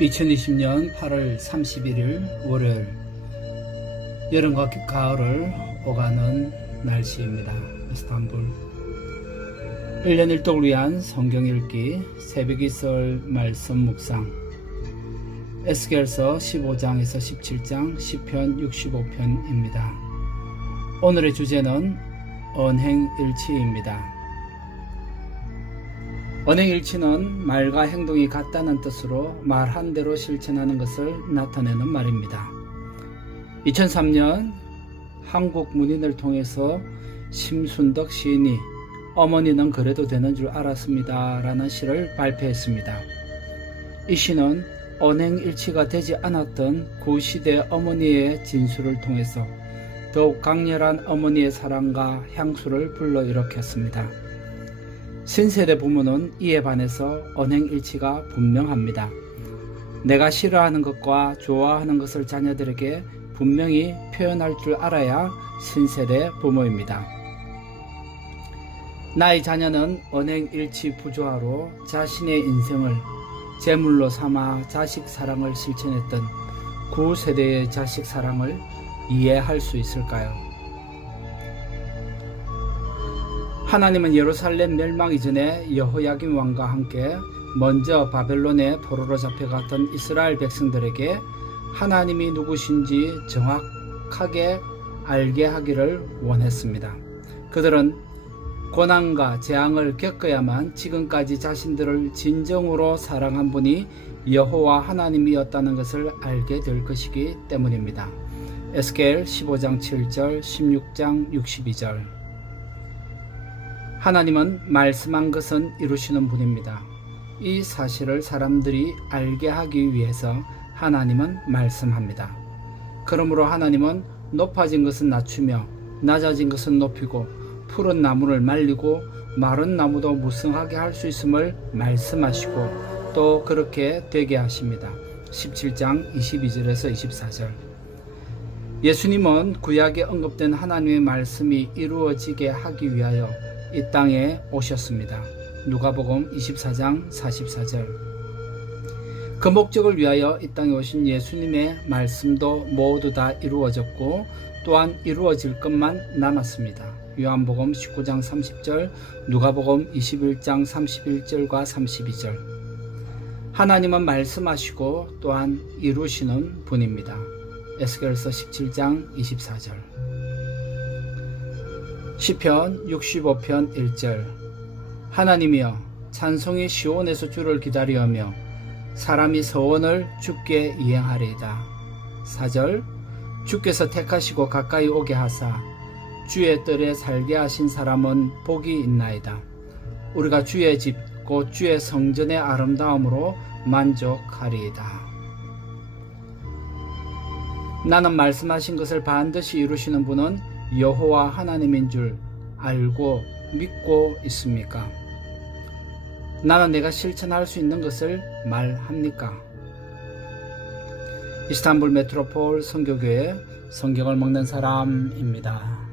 2020년 8월 31일 월요일 여름과 가을을 오가는 날씨입니다. 이스탄불 1년 1독을 위한 성경 읽기 새벽 이슬 말씀 묵상 에스겔서 15장에서 17장 10편 65편입니다. 오늘의 주제는 언행일치입니다. 언행일치는 말과 행동이 같다는 뜻으로 말한 대로 실천하는 것을 나타내는 말입니다. 2003년 한국 문인을 통해서 심순덕 시인이 어머니는 그래도 되는 줄 알았습니다. 라는 시를 발표했습니다. 이 시는 언행일치가 되지 않았던 그 시대 어머니의 진술을 통해서 더욱 강렬한 어머니의 사랑과 향수를 불러일으켰습니다. 신세대 부모는 이에 반해서 언행일치가 분명합니다. 내가 싫어하는 것과 좋아하는 것을 자녀들에게 분명히 표현할 줄 알아야 신세대 부모입니다. 나의 자녀는 언행일치 부조화로 자신의 인생을 제물로 삼아 자식 사랑을 실천했던 구세대의 자식 사랑을 이해할 수 있을까요? 하나님은 예루살렘 멸망 이전에 여호야김 왕과 함께 먼저 바벨론의 포로로 잡혀갔던 이스라엘 백성들에게 하나님이 누구신지 정확하게 알게 하기를 원했습니다. 그들은 고난과 재앙을 겪어야만 지금까지 자신들을 진정으로 사랑한 분이 여호와 하나님이었다는 것을 알게 될 것이기 때문입니다. 에스겔 15장 7절, 16장 62절. 하나님은 말씀한 것은 이루시는 분입니다. 이 사실을 사람들이 알게 하기 위해서 하나님은 말씀합니다. 그러므로 하나님은 높아진 것은 낮추며 낮아진 것은 높이고 푸른 나무를 말리고 마른 나무도 무성하게 할 수 있음을 말씀하시고 또 그렇게 되게 하십니다. 17장 22절에서 24절. 예수님은 구약에 언급된 하나님의 말씀이 이루어지게 하기 위하여 이 땅에 오셨습니다. 누가복음 24장 44절. 그 목적을 위하여 이 땅에 오신 예수님의 말씀도 모두 다 이루어졌고 또한 이루어질 것만 남았습니다. 요한복음 19장 30절, 누가복음 21장 31절과 32절. 하나님은 말씀하시고 또한 이루시는 분입니다. 에스겔서 17장 24절. 시편 65편 1절. 하나님이여 찬송이 시온에서 주를 기다리며 사람이 서원을 주께 이행하리이다. 4절. 주께서 택하시고 가까이 오게 하사 주의 뜰에 살게 하신 사람은 복이 있나이다. 우리가 주의 집, 곧 주의 성전의 아름다움으로 만족하리이다. 나는 말씀하신 것을 반드시 이루시는 분은 여호와 하나님인 줄 알고 믿고 있습니까? 나는 내가 실천할 수 있는 것을 말합니까? 이스탄불 메트로폴 성교교회 성경을 먹는 사람입니다.